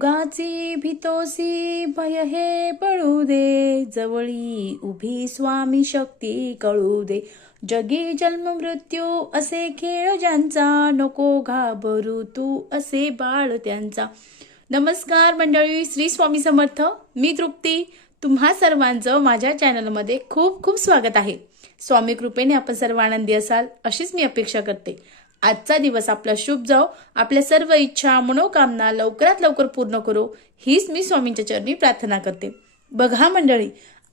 उगाची भीतोसी भय हे पळू दे. जवळी उभी स्वामी शक्ती कळू दे. जगी जन्म मृत्यू असे खेळ ज्यांचा नको घाबरू तू असे बाळ त्यांचा. नमस्कार मंडळी श्री स्वामी समर्थ. मी तृप्ती. तुम्हा सर्वांचं माझ्या चॅनलमध्ये खूप खूप स्वागत आहे. स्वामी कृपेने आपण सर्व आनंदी असाल अशीच मी अपेक्षा करते. आजचा दिवस आपला शुभ जाओ. आपल्या सर्व इच्छा मनोकामना लवकरात लवकर पूर्ण करो. हीच मी स्वामींच्या चरणी प्रार्थना करते. बघा मंडळी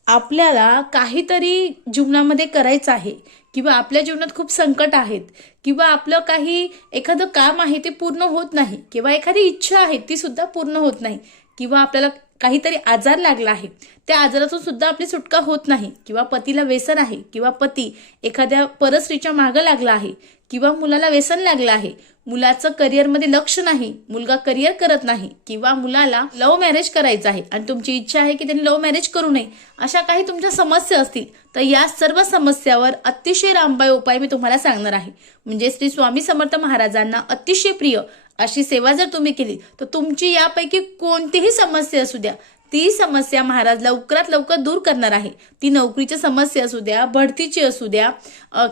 आपल्याला काहीतरी जीवनामध्ये करायचं आहे किंवा आपल्या जीवनात खूप संकट आहेत किंवा आपलं काही एखादं काम आहे ते पूर्ण होत नाही किंवा एखादी इच्छा आहे ती सुद्धा पूर्ण होत नाही किंवा आपल्याला काहीतरी आजार लागला आहे. त्या आजारातून सुद्धा आपली सुटका होत नाही किंवा पतीला व्यसन आहे किंवा पती एखाद्या परस्त्रीच्या मागं लागला आहे किंवा मुलाला व्यसन लागलं आहे. मुलाचं करिअरमध्ये लक्ष नाही मुलगा करिअर करत नाही किंवा मुलाला लव मॅरेज करायचं आहे आणि तुमची इच्छा आहे की त्यांनी लव्ह मॅरेज करू नये अशा काही तुमच्या समस्या असतील तर या सर्व समस्यावर अतिशय रामबाय उपाय मी तुम्हाला सांगणार आहे. म्हणजे श्री स्वामी समर्थ महाराजांना अतिशय प्रिय अशी सेवा जर तुम्ही केली तर तुमची यापैकी कोणतीही समस्या असू द्या ती समस्या महाराज लवकरात लवकर दूर करणार आहे. ती नोकरीची समस्या असू द्या बढतीची असू द्या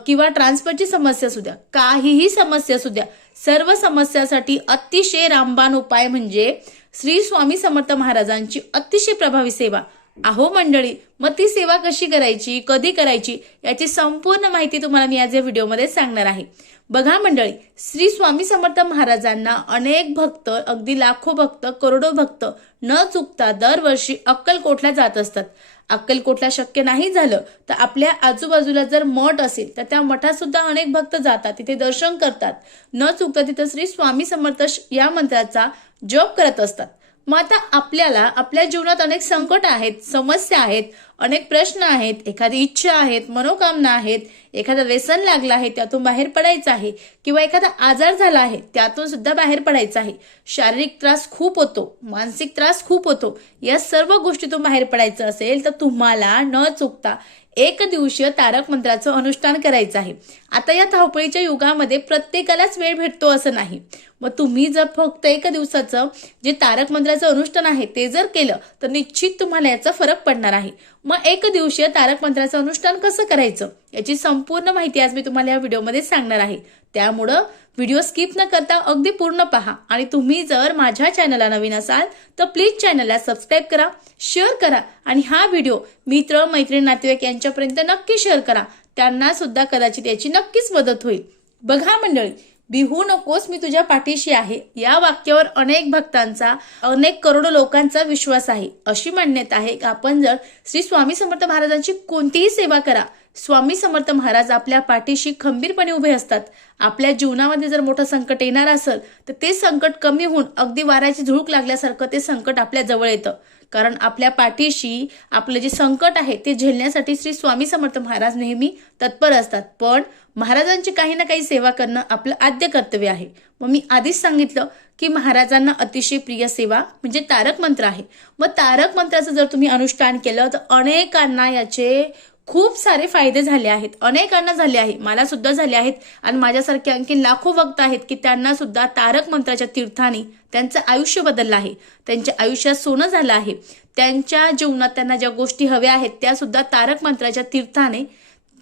किंवा ट्रान्सफरची समस्या असू द्या काहीही समस्या असू द्या सर्व समस्यासाठी अतिशय रामबाण उपाय म्हणजे श्री स्वामी समर्थ महाराजांची अतिशय प्रभावी सेवा. अहो मंडळी मग ती सेवा कशी करायची कधी करायची याची संपूर्ण माहिती तुम्हाला मी आज या व्हिडिओमध्ये सांगणार आहे. बघा मंडळी श्री स्वामी समर्थ महाराजांना अनेक भक्त अगदी लाखो भक्त करोडो भक्त न चुकता दरवर्षी अक्कलकोटला जात असतात. अक्कलकोटला शक्य नाही झालं तर आपल्या आजूबाजूला जर मठ असेल तर त्या मठात सुद्धा अनेक भक्त जातात तिथे दर्शन करतात. न चुकता तिथं श्री स्वामी समर्थ या मंत्राचा जप करत असतात. मग आता आपल्याला आपल्या जीवनात अनेक संकट आहेत समस्या आहेत अनेक प्रश्न आहेत एखादी इच्छा आहेत मनोकामना आहेत एखादं व्यसन लागलं आहे त्यातून बाहेर पडायचं आहे किंवा एखादा आजार झाला आहे त्यातून सुद्धा बाहेर पडायचं आहे. शारीरिक त्रास खूप होतो मानसिक त्रास खूप होतो या सर्व गोष्टीतून बाहेर पडायचं असेल तर तुम्हाला न चुकता एक दिवसीय तारक मंत्राचं अनुष्ठान करायचं आहे. आता या धावपळीच्या युगामध्ये प्रत्येकालाच वेळ भेटतो असं नाही. मग तुम्ही जर फक्त एका दिवसाचं जे तारक मंत्राचं अनुष्ठान आहे ते जर केलं तर निश्चित तुम्हाला याचा फरक पडणार आहे. मग एक दिवशीय तारक मंत्राचं अनुष्ठान कसं करायचं याची संपूर्ण माहिती आज मी तुम्हाला या व्हिडिओमध्ये सांगणार आहे. त्यामुळं व्हिडिओ स्किप न करता अगदी पूर्ण पहा आणि तुम्ही जर माझ्या चॅनलला नवीन असाल तर प्लीज चॅनलला सबस्क्राईब करा शेअर करा आणि हा व्हिडिओ मित्र मैत्रीण नातेवाईक यांच्यापर्यंत नक्की शेअर करा. त्यांना सुद्धा कदाचित याची नक्कीच मदत होईल. बघा मंडळी बिहू नकोस मी तुझ्या पाठीशी आहे. या वाक्यावर अनेक भक्तांचा अनेक करोडो लोकांचा विश्वास आहे. अशी मान्यता आहे की आपण जर श्री स्वामी समर्थ महाराजांची कोणतीही सेवा करा स्वामी समर्थ महाराज आपल्या पाठीशी खंबीरपणे उभे असतात. आपल्या जीवनामध्ये जर मोठं संकट येणार असेल तर ते संकट कमी होऊन अगदी वाऱ्याची झुळूक लागल्यासारखं ते संकट आपल्या जवळ येतं. कारण आपल्या पाठीशी आपलं जे संकट आहे ते झेलण्यासाठी श्री स्वामी समर्थ महाराज नेहमी तत्पर असतात. पण महाराजांची काही ना काही सेवा करणं आपलं आद्य कर्तव्य आहे. मग मी आधीच सांगितलं की महाराजांना अतिशय प्रिय सेवा म्हणजे तारक मंत्र आहे. मग तारक मंत्राचं जर तुम्ही अनुष्ठान केलं तर अनेकांना याचे खूप सारे फायदे झाले आहेत. अनेकांना झाले आहे. मला सुद्धा झाले आहेत. आणि माझ्यासारखे आणखी लाखो वक्त आहेत की त्यांना सुद्धा तारक मंत्राच्या तीर्थाने त्यांचं आयुष्य बदललं आहे. त्यांच्या आयुष्यात सोनं झालं आहे. त्यांच्या जीवनात त्यांना ज्या गोष्टी हव्या आहेत त्या सुद्धा तारक मंत्राच्या तीर्थाने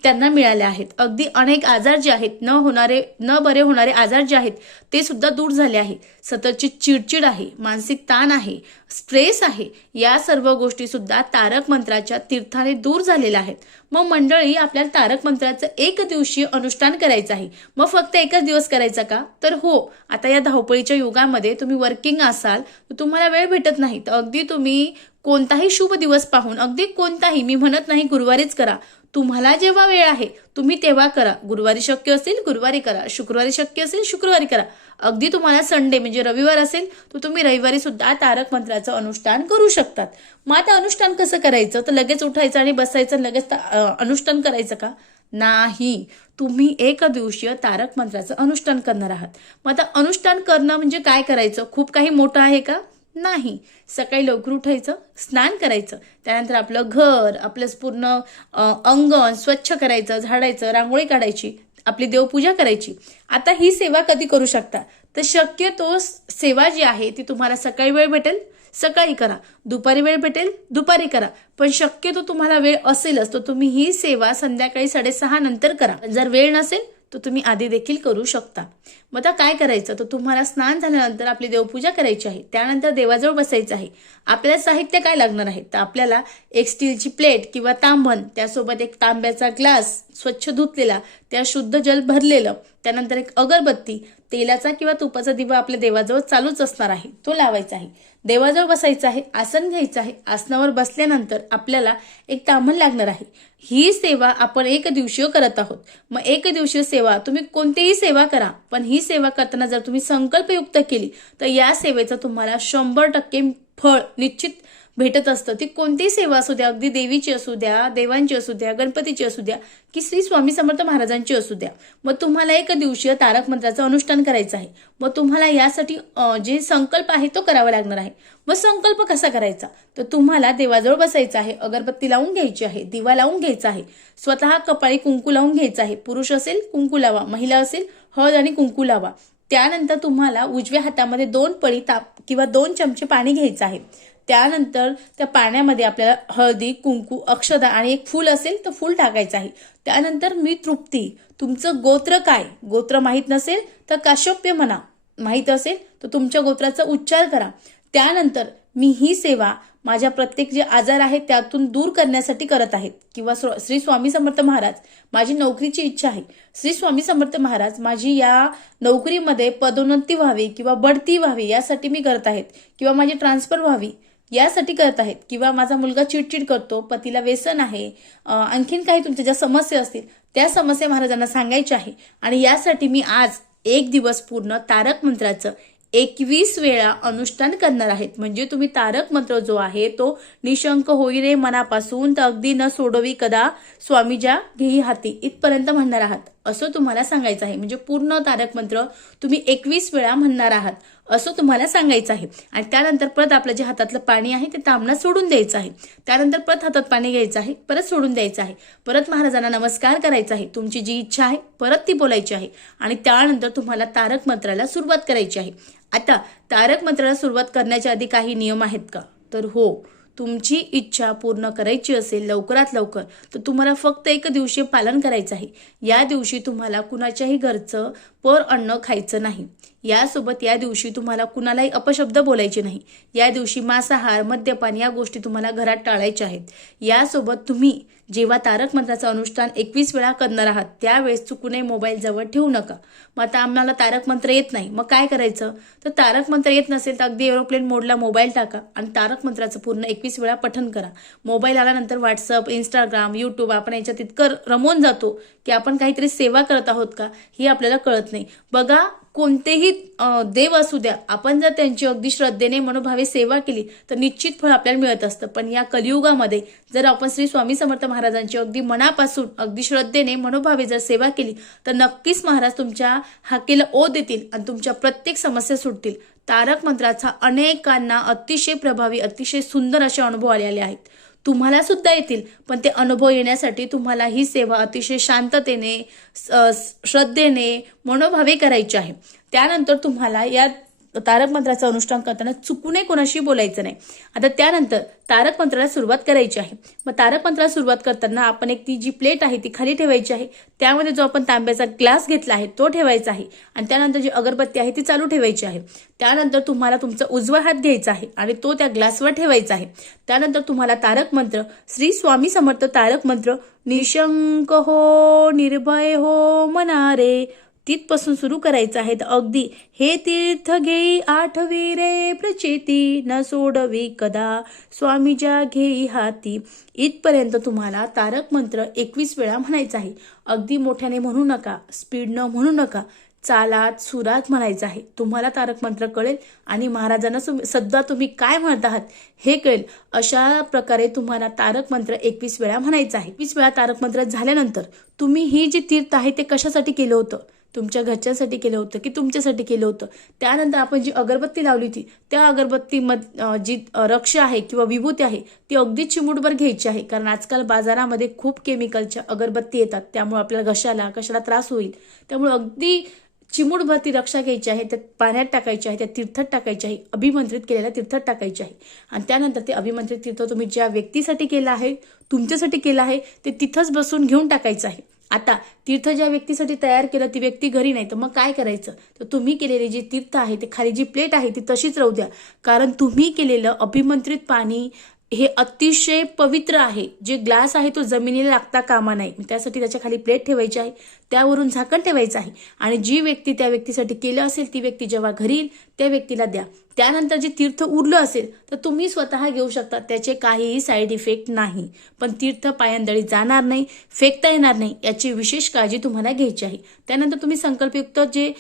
त्यांना मिळाल्या आहेत. अगदी अनेक आजार जे आहेत न होणारे न बरे होणारे आजार जे आहेत ते सुद्धा दूर झाले आहे. सततची चिडचिड आहे मानसिक ताण आहे स्ट्रेस आहे या सर्व गोष्टी सुद्धा तारक मंत्राच्या तीर्थाने दूर झालेल्या आहेत. मग मंडळी आपल्याला तारक मंत्राचं एक दिवशीय अनुष्ठान करायचं आहे. मग फक्त एकच दिवस करायचा का? तर हो आता या धावपळीच्या युगामध्ये तुम्ही वर्किंग असाल तर तुम्हाला वेळ भेटत नाही. तर अगदी तुम्ही कोणताही शुभ दिवस पाहून अगदी कोणताही मी म्हणत नाही गुरुवारीच करा. तुम्हाला जेव्हा वेळ आहे तुम्ही तेव्हा करा. गुरुवारी शक्य असेल गुरुवारी करा. शुक्रवारी शक्य असेल शुक्रवारी करा. अगदी तुम्हाला संडे म्हणजे रविवार असेल तर तुम्ही रविवारी सुद्धा तारक मंत्राचं अनुष्ठान करू शकतात. मग आता अनुष्ठान कसं करायचं? तर लगेच उठायचं आणि बसायचं लगेच अनुष्ठान करायचं का? नाही. तुम्ही एक दिवशीय तारक मंत्राचं अनुष्ठान करणार आहात. मग आता अनुष्ठान करणं म्हणजे काय करायचं? खूप काही मोठं आहे का? नाही. सकाळी लवकर उठायचं स्नान करायचं. त्यानंतर आपलं घर आपलं पूर्ण अंगण स्वच्छ करायचं झाडायचं रांगोळी काढायची आपली देवपूजा करायची. आता ही सेवा कधी करू शकता? तर शक्यतो सेवा जी आहे ती तुम्हाला सकाळी वेळ भेटेल सकाळी करा. दुपारी वेळ भेटेल दुपारी करा. पण शक्यतो तुम्हाला वेळ असेलच तर तुम्ही ही सेवा संध्याकाळी साडेसहा नंतर करा. जर वेळ नसेल तर तुम्ही आधी देखील करू शकता. मग आता काय करायचं? तर तुम्हाला स्नान झाल्यानंतर आपली देवपूजा करायची आहे. त्यानंतर देवाजवळ बसायचं आहे. आपल्याला साहित्य काय लागणार आहे? तर आपल्याला एक स्टीलची प्लेट किंवा तांबण त्यासोबत एक तांब्याचा ग्लास स्वच्छ धुतलेला त्या शुद्ध जल भरलेलं त्यानंतर एक अगरबत्ती तेलाचा किंवा तुपाचा दिवा आपल्या देवाजवळ चालूच असणार आहे. तो लावायचा आहे. देवाजवळ बसायचं आहे आसन घ्यायचं आहे. आसनावर बसल्यानंतर आपल्याला एक ताम्हण लागणार आहे. ही सेवा आपण एक दिवशीय करत आहोत. मग एक दिवशीय सेवा तुम्ही कोणतीही सेवा करा पण ही सेवा करताना जर तुम्ही संकल्पयुक्त केली तर या सेवेचं तुम्हाला शंभर टक्के फळ निश्चित भेटत असतं. ती कोणतीही सेवा असू द्या अगदी देवीची असू द्या देवांची असू द्या गणपतीची असू द्या की श्री स्वामी समर्थ महाराजांची असू द्या. मग तुम्हाला एक दिवशीय तारक मंत्राचं अनुष्ठान करायचं आहे. मग तुम्हाला यासाठी जे संकल्प आहे तो करावा लागणार आहे. मग संकल्प कसा करायचा? तर तुम्हाला देवाजवळ बसायचं आहे अगरबत्ती लावून घ्यायची आहे दिवा लावून घ्यायचा आहे स्वतः कपाळी कुंकू लावून घ्यायचा आहे. पुरुष असेल कुंकू लावा. महिला असेल हळद आणि कुंकू लावा. त्यानंतर तुम्हाला उजव्या हातामध्ये दोन पळी ताप किंवा दोन चमचे पाणी घ्यायचं आहे. त्यानंतर त्या पाण्यामध्ये आपल्याला हळदी कुंकू अक्षदा आणि एक फूल असेल तर फूल टाकायचं आहे त्यानंतर मी तृप्ती. तुमचं गोत्र काय? गोत्र माहीत नसेल तर काश्योप्य म्हणा. माहीत असेल तर तुमच्या गोत्राचा उच्चार करा. त्यानंतर मी ही सेवा माझ्या प्रत्येक जे आजार आहेत त्यातून दूर करण्यासाठी करत आहेत. किंवा स्व- श्री स्वामी समर्थ महाराज माझी नोकरीची इच्छा आहे. श्री स्वामी समर्थ महाराज माझी या नोकरीमध्ये पदोन्नती व्हावी किंवा बढती व्हावी यासाठी मी करत आहेत. किंवा माझी ट्रान्सफर व्हावी. यासाठी करत आहेत. किंवा माझा मुलगा चिडचिड करतो पतीला व्यसन आहे आणखीन काही तुमच्या ज्या समस्या असतील त्या समस्या महाराजांना सांगायच्या आहे. आणि यासाठी मी आज एक दिवस पूर्ण तारक मंत्राचं एकवीस वेळा अनुष्ठान करणार आहेत. म्हणजे तुम्ही तारक मंत्र जो आहे तो निशंक होई रे मनापासून तर अगदी न सोडवी कदा स्वामीजा घेई हाती इथपर्यंत म्हणणार आहात. असं तुम्हाला सांगायचं आहे. म्हणजे पूर्ण तारक मंत्र तुम्ही एकवीस वेळा म्हणणार आहात. असं तुम्हाला सांगायचं आहे. आणि त्यानंतर परत आपलं जे हातातलं पाणी आहे ते तांबणा सोडून द्यायचं आहे. त्यानंतर परत हातात पाणी घ्यायचं आहे. परत सोडून द्यायचं आहे. परत महाराजांना नमस्कार करायचा आहे. तुमची जी इच्छा आहे परत ती बोलायची आहे. आणि त्यानंतर तुम्हाला तारक मंत्राला सुरुवात करायची आहे. आता तारक मंत्राला सुरुवात करण्याच्या आधी काही नियम आहेत का? तर हो तुमची इच्छा पूर्ण करायची असेल लवकरात लवकर तर तुम्हाला फक्त एक दिवशी पालन करायचं आहे. या दिवशी तुम्हाला कुणाच्याही घरचं पर अन्न खायचं नाही. यासोबत या दिवशी तुम्हाला कुणालाही अपशब्द बोलायचे नाही. या दिवशी मांसाहार मद्यपान या गोष्टी तुम्हाला घरात टाळायच्या आहेत. यासोबत तुम्ही जेव्हा तारक मंत्राचं अनुष्ठान एकवीस वेळा करणार आहात त्यावेळेस चुकूनही मोबाईल जवळ ठेवू नका. मग आता आम्हाला तारक मंत्र येत नाही. मग काय करायचं? तर तारक मंत्र येत नसेल तर अगदी एरोप्लेन मोडला मोबाईल टाका आणि तारक मंत्राचं पूर्ण एकवीस वेळा पठन करा. मोबाईल आल्यानंतर व्हॉट्सअप इंस्टाग्राम यूट्यूब आपण याच्यात इतकं रमवून जातो की आपण काहीतरी सेवा करत आहोत का? ही आपल्याला कळत नाही. बघा कोणतेही देव असू द्या आपण जर त्यांची अगदी श्रद्धेने मनोभावे सेवा केली तर निश्चित फळ आपल्याला मिळत असतं. पण या कलियुगामध्ये जर आपण श्री स्वामी समर्थ महाराजांची अगदी मनापासून अगदी श्रद्धेने मनोभावे जर सेवा केली तर नक्कीच महाराज तुमच्या हाकेला ओ देतील आणि तुमच्या प्रत्येक समस्या सुटतील. तारक मंत्राचा अनेकांना अतिशय प्रभावी अतिशय सुंदर असे अनुभव आलेले आहेत. तुम्हाला सुद्धा येतील. पण ते अनुभव येण्यासाठी तुम्हाला ही सेवा अतिशय शांततेने स- श्रद्धेने मनोभावे करायची आहे. त्यानंतर तुम्हाला या तारक मंत्राचं अनुष्ठान करताना चुकूनही कोणाशी बोलायचं नाही. आता त्यानंतर तारक मंत्राला सुरुवात करायची आहे. मग तारक मंत्राला सुरुवात करताना आपण एक ती जी प्लेट आहे ती खाली ठेवायची आहे. त्यामध्ये जो आपण तांब्याचा ग्लास घेतला आहे तो ठेवायचा आहे. आणि त्यानंतर जी अगरबत्ती आहे ती चालू ठेवायची आहे. त्यानंतर तुम्हाला तुमचा उजवा हात घ्यायचा आहे आणि तो त्या ग्लासवर ठेवायचा आहे. त्यानंतर तुम्हाला तारक मंत्र श्री स्वामी समर्थ तारक मंत्र निशंक हो निर्भय हो मनारे तिथपासून सुरू करायचं आहे. तर अगदी हे तीर्थ घेई आठवी रे प्रचिती न सोडवी कदा. स्वामीजा घेई हाती. इथपर्यंत तुम्हाला तारक मंत्र एकवीस वेळा म्हणायचा आहे. अगदी मोठ्याने म्हणू नका स्पीडनं म्हणू नका चालात सुरात म्हणायचं आहे. तुम्हाला तारक मंत्र कळेल आणि महाराजांना सध्या तुम्ही काय म्हणत आहात हे कळेल. अशा प्रकारे तुम्हाला तारक मंत्र एकवीस वेळा म्हणायचं आहे. एकवीस वेळा तारक मंत्र झाल्यानंतर तुम्ही ही जी तीर्थ आहे ते कशासाठी केलं होतं? तुमच्या घरच्यांसाठी केलं होतं की तुमच्यासाठी केलं होतं? त्यानंतर आपण जी अगरबत्ती लावली होती त्या अगरबत्तीमध जी रक्ष आहे किंवा विभूती आहे ती अगदी चिमूटभर घ्यायची आहे. कारण आजकाल बाजारामध्ये खूप केमिकलच्या अगरबत्ती येतात. त्यामुळे आपल्याला घशाला कशाला त्रास होईल. त्यामुळे अगदी चिमूटभर ती रक्षा घ्यायची आहे त्या पाण्यात टाकायची आहे त्या तीर्थात टाकायची आहे अभिमंत्रित केलेल्या तीर्थात टाकायची आहे. आणि त्यानंतर ते अभिमंत्रित तीर्थ तुम्ही ज्या व्यक्तीसाठी केलं आहे तुमच्यासाठी केलं आहे ते तिथंच बसून घेऊन टाकायचं आहे. आता तीर्थ ज्या व्यक्तीसाठी तयार केलं ती व्यक्ती घरी नाही तर मग काय करायचं? तर तुम्ही केलेले जे तीर्थ आहे ते खाली जी प्लेट आहे ती तशीच राहू द्या. कारण तुम्ही केलेलं अभिमंत्रित पाणी हे अतिशय पवित्र आहे. जे ग्लास आहे तो जमिनीला लागता कामा नाही. त्यासाठी त्याच्याखाली प्लेट ठेवायची आहे. त्यावरून झाकण ठेवायचं आहे. आणि जी व्यक्ती त्या व्यक्तीसाठी केलं असेल ती व्यक्ती जेव्हा घरी येईल त्या व्यक्तीला द्या. त्यानंतर जे तीर्थ उरलं असेल तर तुम्ही स्वतः घेऊ शकता. त्याचे काहीही साईड इफेक्ट नाही. पण तीर्थ पायंदळी जाणार नाही फेकता येणार नाही याची विशेष काळजी तुम्हाला घ्यायची आहे. त्यानंतर तुम्ही संकल्पयुक्त जे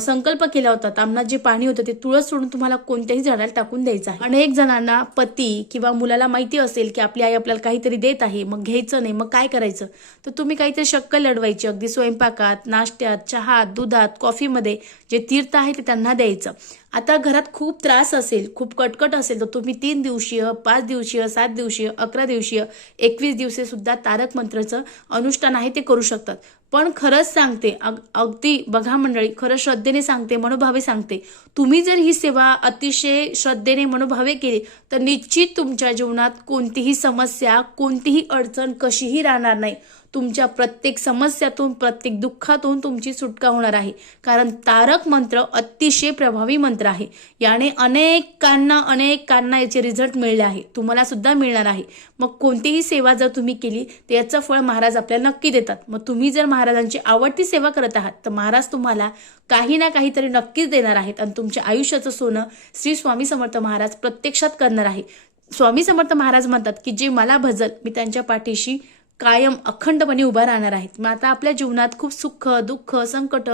संकल्प केला होता तामनात जे पाणी होतं ते तुळस सोडून तुम्हाला कोणत्याही झाडाला टाकून द्यायचं आहे. अनेक जणांना पती किंवा मुलाला माहिती असेल की आपली आई आपल्याला काहीतरी देत आहे मग घ्यायचं नाही मग काय करायचं? तर तुम्ही काहीतरी शक्कल लढवायची अगदी स्वयंपाकात नाश्त्यात चहात दुधात कॉफीमध्ये जे तीर्थ आहे ते त्यांना द्यायचं. आता घरात खूप त्रास असेल खूप कटकट असेल तर तुम्ही तीन दिवसीय पाच दिवसीय सात दिवसीय अकरा दिवसीय एकवीस दिवसे सुद्धा तारक मंत्राचं अनुष्ठान आहे ते करू शकतात. पण खरंच सांगते अग अगदी बघा मंडळी खरं श्रद्धेने सांगते मनोभावे सांगते. तुम्ही जर ही सेवा अतिशय श्रद्धेने मनोभावे केली तर निश्चित तुमच्या जीवनात कोणतीही समस्या कोणतीही अडचण कशीही राहणार नाही. तुमच्या प्रत्येक समस्यातून प्रत्येक दुःखातून तुमची सुटका होणार आहे. कारण तारक मंत्र अतिशय प्रभावी मंत्र आहे. याने अनेकांना अनेकांना याचे रिझल्ट मिळले आहे. तुम्हाला सुद्धा मिळणार आहे. मग कोणतीही सेवा जर तुम्ही केली तर याचं फळ महाराज आपल्याला नक्की देतात. मग तुम्ही जर महाराजांची आवडती सेवा करत आहात तर महाराज तुम्हाला काही ना काहीतरी नक्कीच देणार आहेत आणि तुमच्या आयुष्याचं सोनं श्री स्वामी समर्थ महाराज प्रत्यक्षात करणार आहे. स्वामी समर्थ महाराज म्हणतात की जे मला भजल मी त्यांच्या पाठीशी कायम अखंडपणे उभा राहणार आहेत. मग आता आपल्या जीवनात खूप सुख दुःख संकट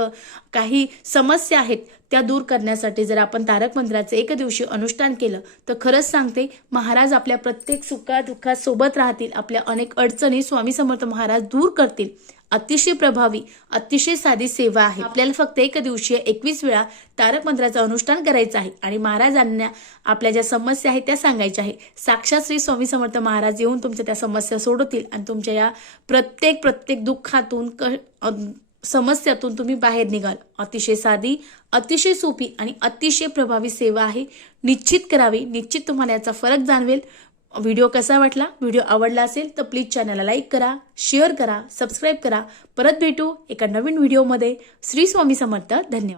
काही समस्या आहेत त्या दूर करण्यासाठी जर आपण तारक मंत्राचं एक दिवशी अनुष्ठान केलं तर खरंच सांगते महाराज आपल्या प्रत्येक सुखा दुःखात सोबत राहतील आपल्या अनेक अडचणी स्वामी समर्थ महाराज दूर करतील. अतिशय प्रभावी अतिशय साधी सेवा आहे. आपल्याला फक्त एक दिवशी एकवीस वेळा तारक मंत्राचं अनुष्ठान करायचं आहे आणि महाराजांना आपल्या ज्या समस्या आहेत त्या सांगायच्या आहे. साक्षात श्री स्वामी समर्थ महाराज येऊन तुमच्या त्या समस्या सोडवतील आणि तुमच्या या प्रत्येक प्रत्येक दुःखातून क समस्यातून तुम्ही बाहेर निघाल. अतिशय साधी अतिशय सोपी आणि अतिशय प्रभावी सेवा आहे. निश्चित करावी. निश्चित तुम्हाला याचा फरक जाणवेल. व्हिडिओ कसा वाटला? व्हिडिओ आवडला असेल तर प्लीज चॅनलला लाईक करा शेअर करा सबस्क्राईब करा. परत भेटू एका नवीन व्हिडिओमध्ये श्री स्वामी समर्थ. धन्यवाद.